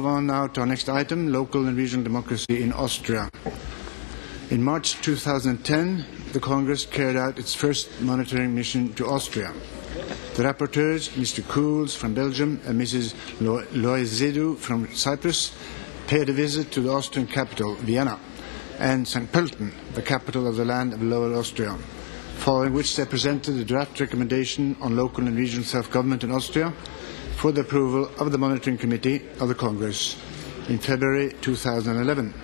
move on now to our next item, local and regional democracy in Austria. In March 2010, the Congress carried out its first monitoring mission to Austria. The rapporteurs, Mr. Cools from Belgium and Mrs. Loizedou from Cyprus, paid a visit to the Austrian capital, Vienna, and St. Pölten, the capital of the land of Lower Austria, following which they presented a draft recommendation on local and regional self-government in Austria for the approval of the Monitoring Committee of the Congress in February 2011.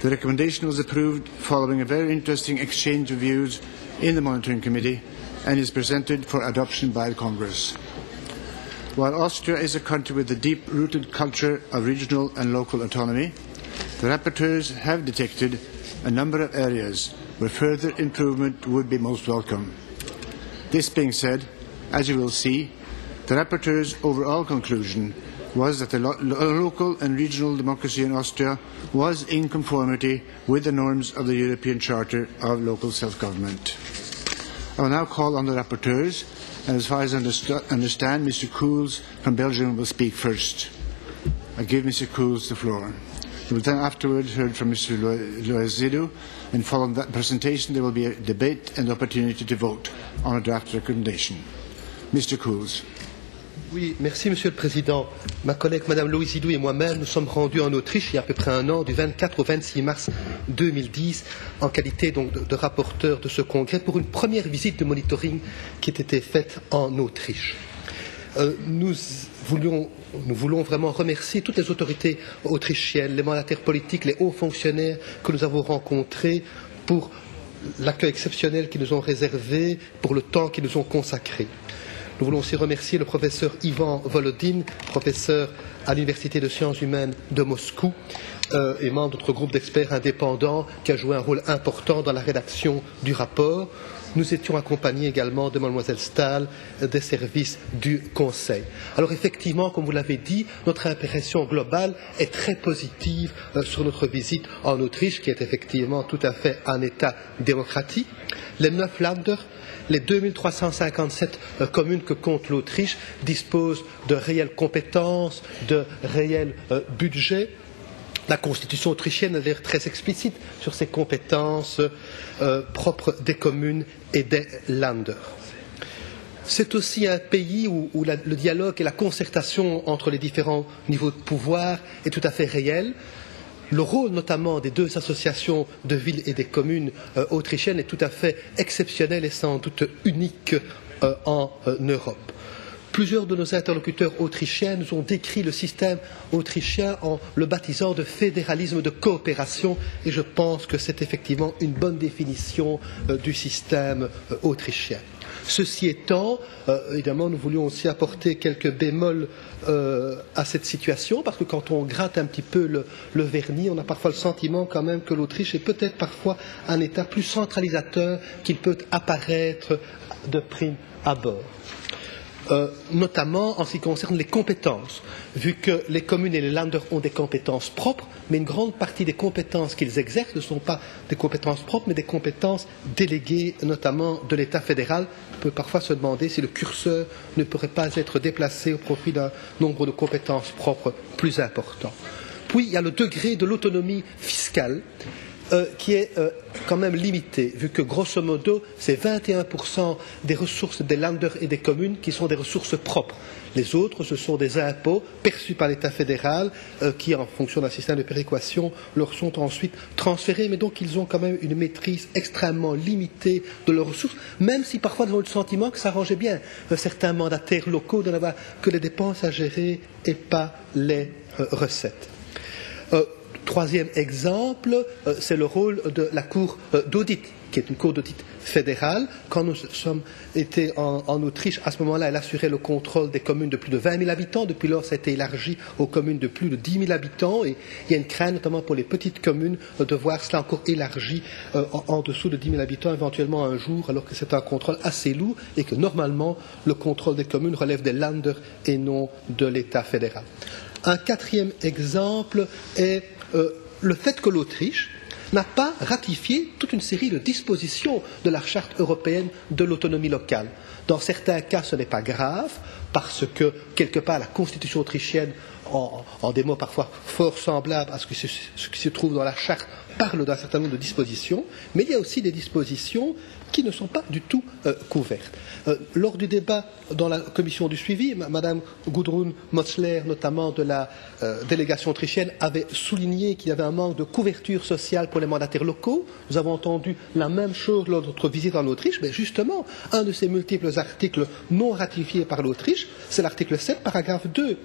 The recommendation was approved following a very interesting exchange of views in the Monitoring Committee and is presented for adoption by the Congress. While Austria is a country with a deep-rooted culture of regional and local autonomy, the rapporteurs have detected a number of areas where further improvement would be most welcome. This being said, as you will see, the rapporteur's overall conclusion was that the local and regional democracy in Austria was in conformity with the norms of the European Charter of Local Self-Government. I will now call on the rapporteurs, and as far as I understand, Mr. Cools from Belgium will speak first. I give Mr. Cools the floor. We will then afterwards hear from Mr. Loizedou, and following that presentation there will be a debate and opportunity to vote on a draft recommendation. Mr. Cools. Oui, merci Monsieur le Président. Ma collègue Madame Loizedou et moi-même nous sommes rendus en Autriche il y a à peu près un an, du 24 au 26 mars 2010, en qualité donc de rapporteur de ce congrès, pour une première visite de monitoring qui a été faite en Autriche. Nous voulons vraiment remercier toutes les autorités autrichiennes, les mandataires politiques, les hauts fonctionnaires que nous avons rencontrés pour l'accueil exceptionnel qu'ils nous ont réservé, pour le temps qu'ils nous ont consacré. Nous voulons aussi remercier le professeur Ivan Volodine, professeur à l'Université de sciences humaines de Moscou et membre de notre groupe d'experts indépendants qui a joué un rôle important dans la rédaction du rapport. Nous étions accompagnés également de Mademoiselle Stahl des services du Conseil. Alors effectivement, comme vous l'avez dit, notre impression globale est très positive sur notre visite en Autriche, qui est effectivement tout à fait un État démocratique. Les 9 Länder, les 2357 communes que compte l'Autriche disposent de réelles compétences, de réels budgets. La Constitution autrichienne est d'ailleurs très explicite sur ces compétences propres des communes et des Länder. C'est aussi un pays où le dialogue et la concertation entre les différents niveaux de pouvoir est tout à fait réel. Le rôle notamment des 2 associations de villes et des communes autrichiennes est tout à fait exceptionnel et sans doute unique en Europe. Plusieurs de nos interlocuteurs autrichiens nous ont décrit le système autrichien en le baptisant de fédéralisme de coopération et je pense que c'est effectivement une bonne définition du système autrichien. Ceci étant, évidemment, nous voulions aussi apporter quelques bémols à cette situation, parce que quand on gratte un petit peu le vernis, on a parfois le sentiment quand même que l'Autriche est peut-être parfois un État plus centralisateur qu'il peut apparaître de prime abord. Notamment en ce qui concerne les compétences, vu que les communes et les Länder ont des compétences propres, mais une grande partie des compétences qu'ils exercent ne sont pas des compétences propres, mais des compétences déléguées, notamment de l'État fédéral. On peut parfois se demander si le curseur ne pourrait pas être déplacé au profit d'un nombre de compétences propres plus important. Puis, il y a le degré de l'autonomie fiscale, qui est quand même limité, vu que grosso modo, c'est 21% des ressources des Länder et des communes qui sont des ressources propres. Les autres, ce sont des impôts perçus par l'État fédéral qui, en fonction d'un système de péréquation, leur sont ensuite transférés. Mais donc, ils ont quand même une maîtrise extrêmement limitée de leurs ressources, même si parfois ils ont le sentiment que ça arrangeait bien certains mandataires locaux de n'avoir que les dépenses à gérer et pas les recettes. Troisième exemple, c'est le rôle de la Cour d'audit, qui est une cour d'audit fédérale. Quand nous sommes été en Autriche, à ce moment-là, elle assurait le contrôle des communes de plus de 20 000 habitants. Depuis lors, ça a été élargi aux communes de plus de 10 000 habitants. Et il y a une crainte, notamment pour les petites communes, de voir cela encore élargi en dessous de 10 000 habitants, éventuellement un jour, alors que c'est un contrôle assez lourd et que normalement, le contrôle des communes relève des Länder et non de l'État fédéral. Un quatrième exemple est le fait que l'Autriche n'a pas ratifié toute une série de dispositions de la Charte européenne de l'autonomie locale. Dans certains cas, ce n'est pas grave, parce que, quelque part, la Constitution autrichienne en des mots parfois fort semblables à ce qui se trouve dans la charte, parle d'un certain nombre de dispositions, mais il y a aussi des dispositions qui ne sont pas du tout couvertes. Lors du débat dans la commission du suivi, Madame Gudrun Motzler, notamment de la délégation autrichienne, avait souligné qu'il y avait un manque de couverture sociale pour les mandataires locaux. Nous avons entendu la même chose lors de notre visite en Autriche, mais justement, un de ces multiples articles non ratifiés par l'Autriche, c'est l'article 7, paragraphe 2,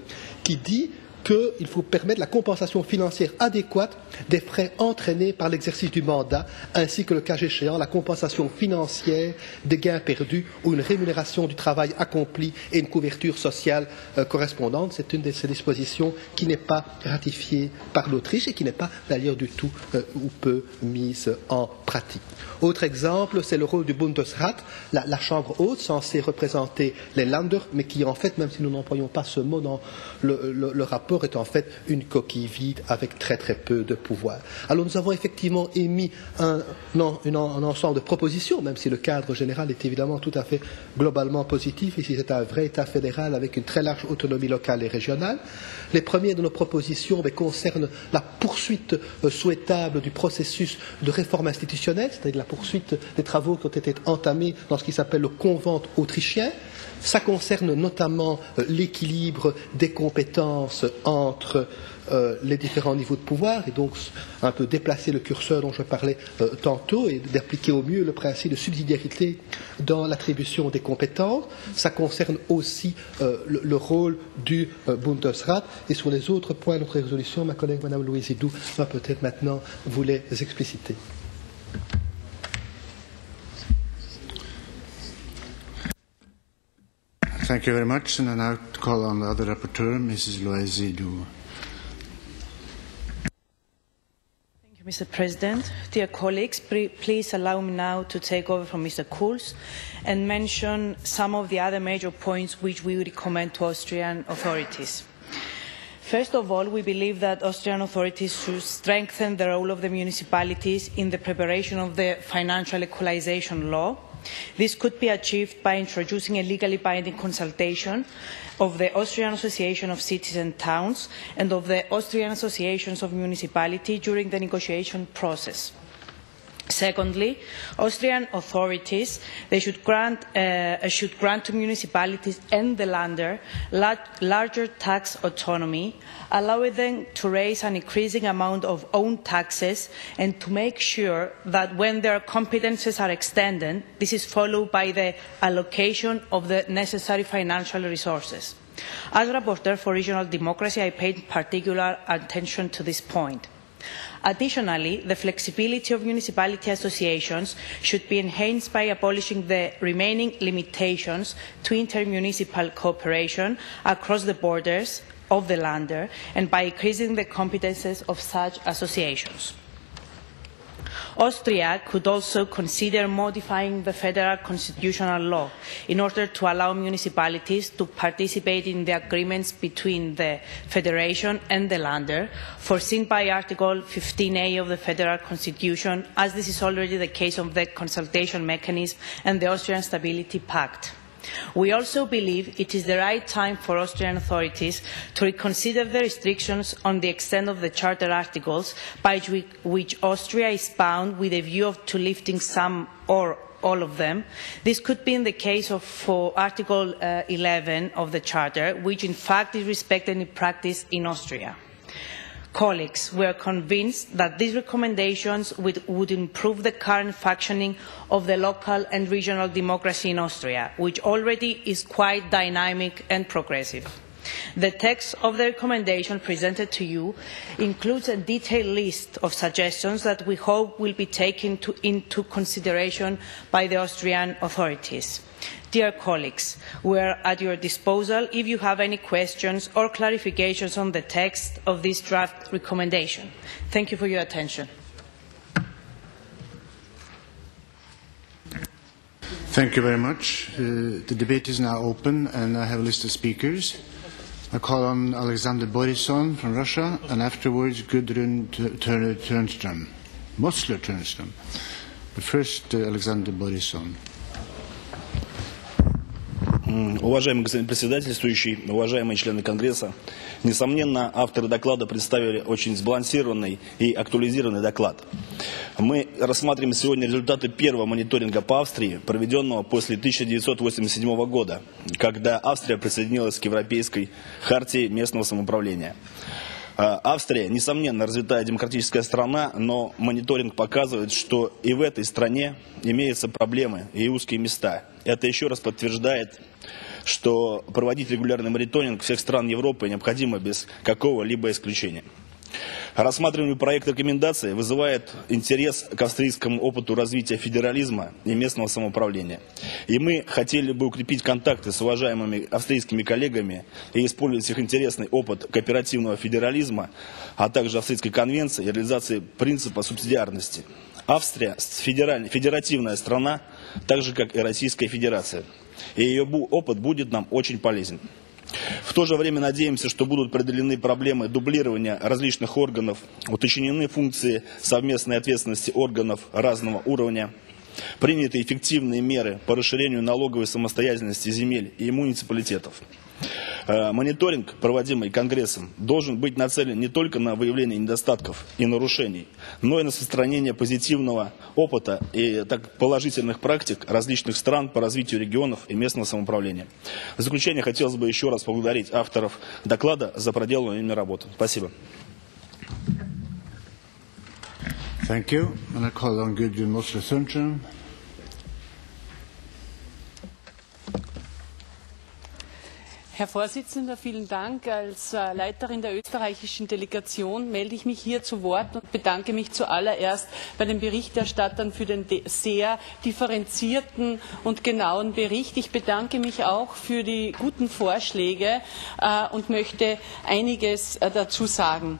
qui dit qu'il faut permettre la compensation financière adéquate des frais entraînés par l'exercice du mandat, ainsi que, le cas échéant, la compensation financière des gains perdus ou une rémunération du travail accompli et une couverture sociale correspondante. C'est une de ces dispositions qui n'est pas ratifiée par l'Autriche et qui n'est pas d'ailleurs du tout ou peu mise en pratique. Autre exemple, c'est le rôle du Bundesrat, la Chambre haute censée représenter les Länder, mais qui en fait, même si nous n'employons pas ce mot dans le rapport, est en fait une coquille vide avec très très peu de pouvoir. Alors nous avons effectivement émis un ensemble de propositions, même si le cadre général est évidemment tout à fait globalement positif. Ici c'est un vrai État fédéral avec une très large autonomie locale et régionale. Les premiers de nos propositions concernent la poursuite souhaitable du processus de réforme institutionnelle, c'est-à-dire la poursuite des travaux qui ont été entamés dans ce qui s'appelle le convent autrichien. Ça concerne notamment l'équilibre des compétences entre les différents niveaux de pouvoir et donc un peu déplacer le curseur dont je parlais tantôt et d'appliquer au mieux le principe de subsidiarité dans l'attribution des compétences. Ça concerne aussi le rôle du Bundesrat et sur les autres points de notre résolution, ma collègue Mme Louise Hidou va peut-être maintenant vous les expliciter. Thank you very much, and I now call on the other rapporteur, Mrs. Louise Hidou. Thank you, Mr. President. Dear colleagues, please allow me now to take over from Mr. Kurz and mention some of the other major points which we recommend to Austrian authorities. First of all, we believe that Austrian authorities should strengthen the role of the municipalities in the preparation of the financial equalization law. This could be achieved by introducing a legally binding consultation of the Austrian Association of Cities and Towns and of the Austrian Associations of Municipalities during the negotiation process. Secondly, Austrian authorities should grant to municipalities and the Länder larger tax autonomy, allowing them to raise an increasing amount of own taxes and to make sure that when their competences are extended, this is followed by the allocation of the necessary financial resources. As rapporteur for regional democracy, I paid particular attention to this point. Additionally, the flexibility of municipality associations should be enhanced by abolishing the remaining limitations to intermunicipal cooperation across the borders of the Länder and by increasing the competences of such associations. Austria could also consider modifying the federal constitutional law in order to allow municipalities to participate in the agreements between the Federation and the Länder, foreseen by Article 15A of the Federal Constitution, as this is already the case of the consultation mechanism and the Austrian Stability Pact. We also believe it is the right time for Austrian authorities to reconsider the restrictions on the extent of the Charter articles by which Austria is bound with a view to lifting some or all of them. This could be in the case of Article 11 of the Charter, which in fact is respected in practice in Austria. Colleagues, we are convinced that these recommendations would improve the current functioning of the local and regional democracy in Austria, which already is quite dynamic and progressive. The text of the recommendation presented to you includes a detailed list of suggestions that we hope will be taken into consideration by the Austrian authorities. Dear colleagues, we are at your disposal if you have any questions or clarifications on the text of this draft recommendation. Thank you for your attention. Thank you very much. The debate is now open, and I have a list of speakers. I call on Alexander Borisson from Russia, and afterwards Gudrun Turnström, Mosler Turnström. But first, Alexander Borisson. Уважаемый господин председательствующий, уважаемые члены Конгресса, несомненно, авторы доклада представили очень сбалансированный и актуализированный доклад. Мы рассматриваем сегодня результаты первого мониторинга по Австрии, проведенного после 1987 года, когда Австрия присоединилась к Европейской хартии местного самоуправления. Австрия, несомненно, развитая демократическая страна, но мониторинг показывает, что и в этой стране имеются проблемы и узкие места. Это еще раз подтверждает, что проводить регулярный мониторинг всех стран Европы необходимо без какого-либо исключения. Рассматриваемый проект рекомендаций вызывает интерес к австрийскому опыту развития федерализма и местного самоуправления. И мы хотели бы укрепить контакты с уважаемыми австрийскими коллегами и использовать их интересный опыт кооперативного федерализма, а также австрийской конвенции и реализации принципа субсидиарности. Австрия – федеративная страна, так же как и Российская Федерация. И ее опыт будет нам очень полезен. В то же время надеемся, что будут преодолены проблемы дублирования различных органов, уточнены функции совместной ответственности органов разного уровня, приняты эффективные меры по расширению налоговой самостоятельности земель и муниципалитетов. Мониторинг, проводимый Конгрессом, должен быть нацелен не только на выявление недостатков и нарушений, но и на сохранение позитивного опыта и положительных практик различных стран по развитию регионов и местного самоуправления. В заключение хотелось бы еще раз поблагодарить авторов доклада за проделанную ими работу. Спасибо. Thank you. And I call on Gudrun Mosler-Sundström. Herr Vorsitzender, vielen Dank. Als Leiterin der österreichischen Delegation melde ich mich hier zu Wort und bedanke mich zuallererst bei den Berichterstattern für den sehr differenzierten und genauen Bericht. Ich bedanke mich auch für die guten Vorschläge und möchte einiges dazu sagen.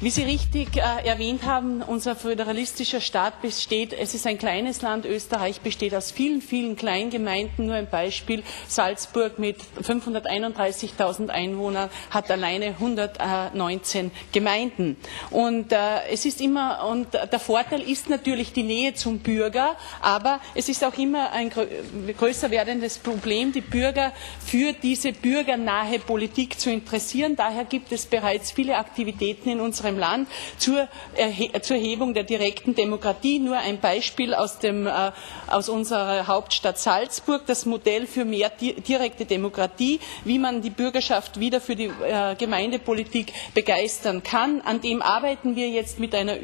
Wie Sie richtig erwähnt haben, unser föderalistischer Staat besteht, es ist ein kleines Land, Österreich besteht aus vielen, vielen Kleingemeinden. Nur ein Beispiel, Salzburg mit 531.000 Einwohnern hat alleine 119 Gemeinden. Und es ist immer, und der Vorteil ist natürlich die Nähe zum Bürger, aber es ist auch immer ein größer werdendes Problem, die Bürger für diese bürgernahe Politik zu interessieren. Daher gibt es bereits viele Aktivitäten in unserem Land zur Erhebung der direkten Demokratie. Nur ein Beispiel aus unserer Hauptstadt Salzburg, das Modell für mehr direkte Demokratie, wie man die Bürgerschaft wieder für die Gemeindepolitik begeistern kann. An dem arbeiten wir jetzt mit einer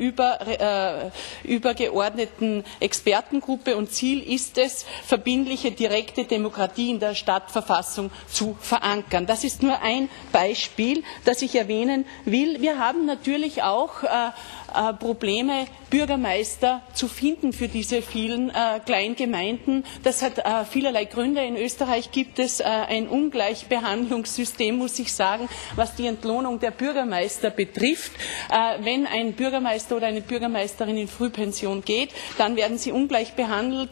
übergeordneten Expertengruppe und Ziel ist es, verbindliche direkte Demokratie in der Stadtverfassung zu verankern. Das ist nur ein Beispiel, das ich erwähnen will. Wir haben natürlich auch Probleme, Bürgermeister zu finden für diese vielen Kleingemeinden. Das hat vielerlei Gründe. In Österreich gibt es ein Ungleichbehandlungssystem, muss ich sagen, was die Entlohnung der Bürgermeister betrifft. Wenn ein Bürgermeister oder eine Bürgermeisterin in Frühpension geht, dann werden sie ungleich behandelt.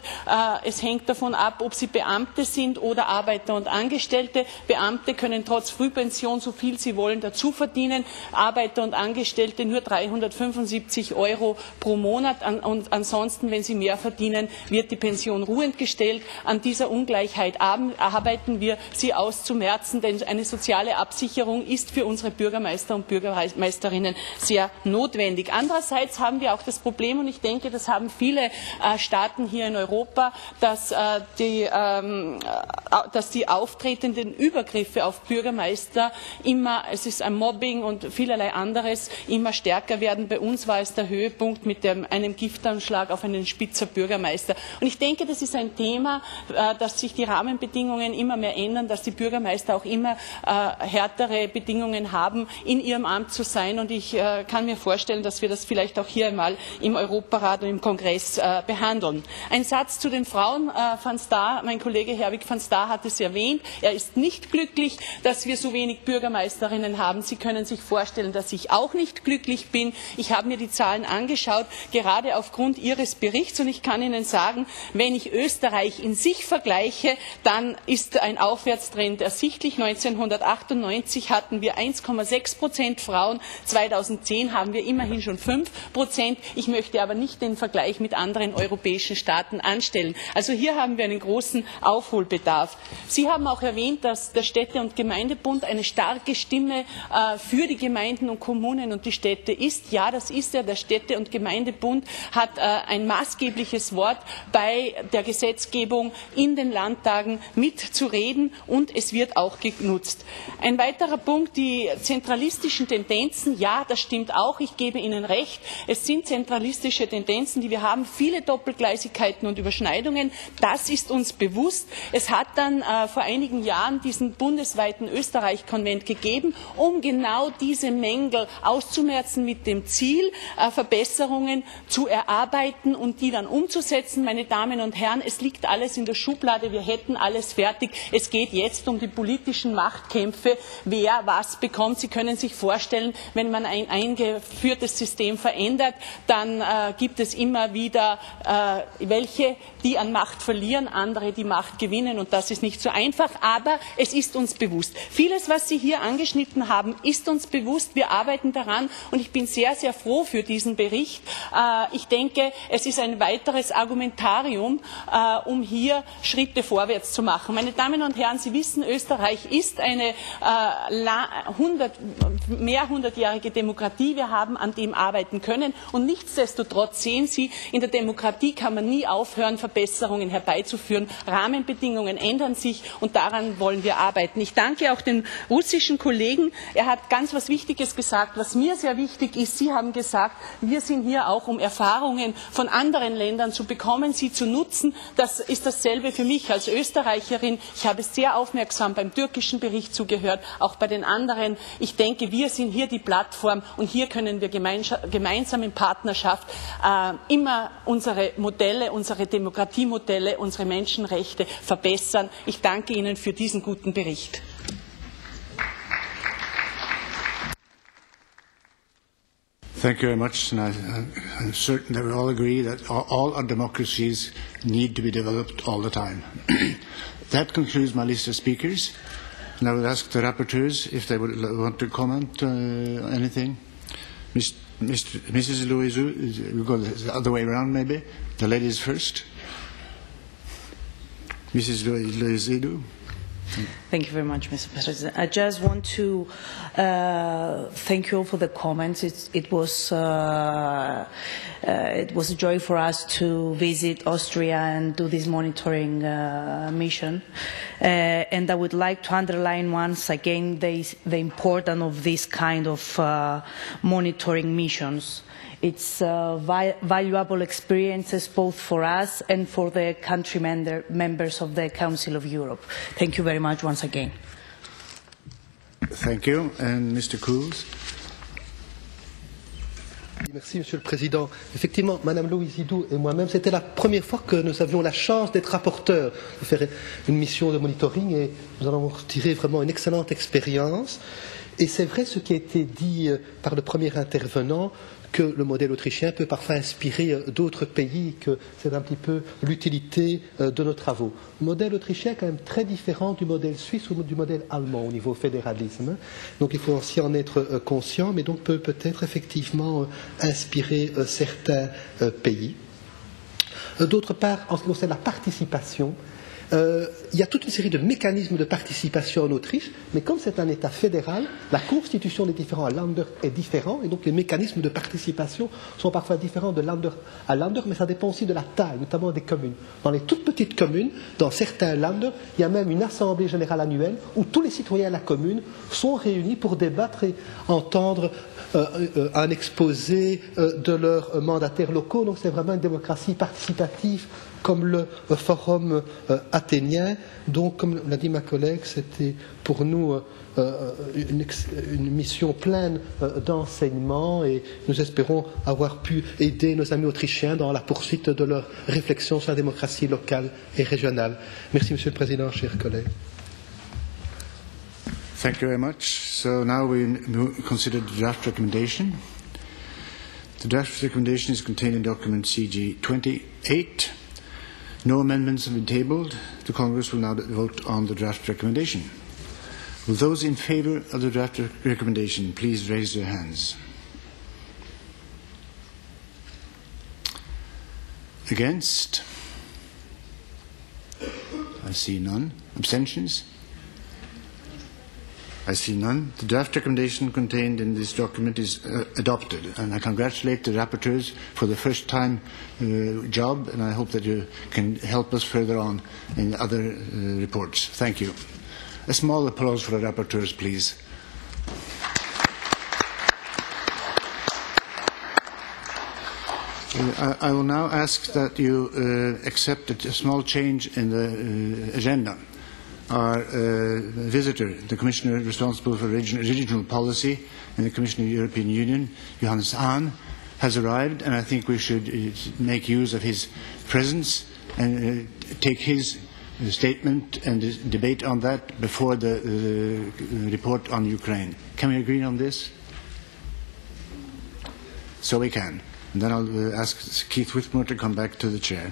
Es hängt davon ab, ob sie Beamte sind oder Arbeiter und Angestellte. Beamte können trotz Frühpension so viel sie wollen dazu verdienen, Arbeiter und Angestellte nur 375 € pro Monat und ansonsten, wenn sie mehr verdienen, wird die Pension ruhend gestellt. An dieser Ungleichheit arbeiten wir, sie auszumerzen, denn eine soziale Absicherung ist für unsere Bürgermeister und Bürgermeisterinnen sehr notwendig. Andererseits haben wir auch das Problem, und ich denke, das haben viele Staaten hier in Europa, dass die auftretenden Übergriffe auf Bürgermeister immer, es ist ein Mobbing und vielerlei anderes, immer stärker werden. Bei uns war es der Höhepunkt mit einem Giftanschlag auf einen Spitzer Bürgermeister. Und ich denke, das ist ein Thema, dass sich die Rahmenbedingungen immer mehr ändern, dass die Bürgermeister auch immer härtere Bedingungen haben, in ihrem Amt zu sein. Und ich kann mir vorstellen, dass wir das vielleicht auch hier einmal im Europarat und im Kongress behandeln. Ein Satz zu den Frauen. Van Staar, mein Kollege Herwig van Staar hat es erwähnt. Er ist nicht glücklich, dass wir so wenig Bürgermeisterinnen haben. Sie können sich vorstellen, dass ich auch nicht glücklich bin. Ich habe mir die Zahlen angeschaut. angeschaut, gerade aufgrund Ihres Berichts. Und ich kann Ihnen sagen, wenn ich Österreich in sich vergleiche, dann ist ein Aufwärtstrend ersichtlich. 1998 hatten wir 1,6% Frauen, 2010 haben wir immerhin schon 5%. Ich möchte aber nicht den Vergleich mit anderen europäischen Staaten anstellen. Also hier haben wir einen großen Aufholbedarf. Sie haben auch erwähnt, dass der Städte- und Gemeindebund eine starke Stimme für die Gemeinden und Kommunen und die Städte ist. Ja, das ist er. Der Städte- und Gemeindebund hat ein maßgebliches Wort bei der Gesetzgebung in den Landtagen mitzureden und es wird auch genutzt. Ein weiterer Punkt, die zentralistischen Tendenzen. Ja, das stimmt auch. Ich gebe Ihnen recht. Es sind zentralistische Tendenzen, die wir haben. Viele Doppelgleisigkeiten und Überschneidungen. Das ist uns bewusst. Es hat dann vor einigen Jahren diesen bundesweiten Österreich-Konvent gegeben, um genau diese Mängel auszumerzen mit dem Ziel, Verbesserungen zu erarbeiten und die dann umzusetzen. Meine Damen und Herren, es liegt alles in der Schublade. Wir hätten alles fertig. Es geht jetzt um die politischen Machtkämpfe, wer was bekommt. Sie können sich vorstellen, wenn man ein eingeführtes System verändert, dann gibt es immer wieder welche, die an Macht verlieren, andere, die Macht gewinnen. Und das ist nicht so einfach, aber es ist uns bewusst. Vieles, was Sie hier angeschnitten haben, ist uns bewusst. Wir arbeiten daran und ich bin sehr, sehr froh für diesen Bericht. Ich denke, es ist ein weiteres Argumentarium, um hier Schritte vorwärts zu machen. Meine Damen und Herren, Sie wissen, Österreich ist eine mehrhundertjährige Demokratie. Wir haben an dem arbeiten können und nichtsdestotrotz sehen Sie, in der Demokratie kann man nie aufhören, Verbesserungen herbeizuführen. Rahmenbedingungen ändern sich und daran wollen wir arbeiten. Ich danke auch dem russischen Kollegen. Er hat ganz was Wichtiges gesagt, was mir sehr wichtig ist. Sie haben gesagt, wir sind hier auch, um Erfahrungen von anderen Ländern zu bekommen, sie zu nutzen. Das ist dasselbe für mich als Österreicherin. Ich habe sehr aufmerksam beim türkischen Bericht zugehört, auch bei den anderen. Ich denke, wir sind hier die Plattform und hier können wir gemeinsam in Partnerschaft immer unsere Modelle, unsere Demokratiemodelle, unsere Menschenrechte verbessern. Ich danke Ihnen für diesen guten Bericht. Thank you very much, and I'm certain that we all agree that all our democracies need to be developed all the time. That concludes my list of speakers, and I will ask the rapporteurs if they would want to comment anything. Mrs. Louisou, we'll go the other way around maybe. The ladies first. Mrs. Louisou. Thank you very much, Mr. President. I just want to thank you all for the comments. It was a joy for us to visit Austria and do this monitoring mission. And I would like to underline once again the importance of this kind of monitoring missions. It's valuable experiences both for us and for the country members of the Council of Europe. Thank you very much once again. Thank you. And Mr. Coons. Merci, Monsieur le Président. Effectivement, Madame Louisidou et moi-même, c'était la première fois que nous avions la chance d'être rapporteurs, de faire une mission de monitoring et nous en avons retiré vraiment une excellente expérience. Et c'est vrai ce qui a été dit par le premier intervenant, que le modèle autrichien peut parfois inspirer d'autres pays, que c'est un petit peu l'utilité de nos travaux. Le modèle autrichien est quand même très différent du modèle suisse ou du modèle allemand au niveau fédéralisme. Donc il faut aussi en être conscient, mais donc peut-être effectivement inspirer certains pays. D'autre part, en ce qui concerne la participation, il y a toute une série de mécanismes de participation en Autriche, mais comme c'est un État fédéral, la constitution des différents Länder est différente, et donc les mécanismes de participation sont parfois différents de Länder à Länder, mais ça dépend aussi de la taille, notamment des communes. Dans les toutes petites communes, dans certains Länder, il y a même une assemblée générale annuelle où tous les citoyens de la commune sont réunis pour débattre et entendre un exposé de leurs mandataires locaux. Donc c'est vraiment une démocratie participative comme le forum athénien. Donc, comme l'a dit ma collègue, c'était pour nous une mission pleine d'enseignement et nous espérons avoir pu aider nos amis autrichiens dans la poursuite de leur réflexion sur la démocratie locale et régionale. Merci, Monsieur le Président, chers collègues. Thank you very much. So now we consider the draft recommendation. The draft recommendation is contained in document CG 28. No amendments have been tabled. The Congress will now vote on the draft recommendation. Will those in favour of the draft recommendation please raise their hands? Against? I see none. Abstentions? I see none. The draft recommendation contained in this document is adopted, and I congratulate the rapporteurs for the first time job, and I hope that you can help us further on in other reports. Thank you. A small applause for the rapporteurs, please. I will now ask that you accept a small change in the agenda. Our visitor, the Commissioner responsible for regional policy in the Commission of the European Union, Johannes Hahn, has arrived, and I think we should make use of his presence and take his statement and debate on that before the report on Ukraine. Can we agree on this? So we can. And then I'll ask Keith Whitmore to come back to the chair.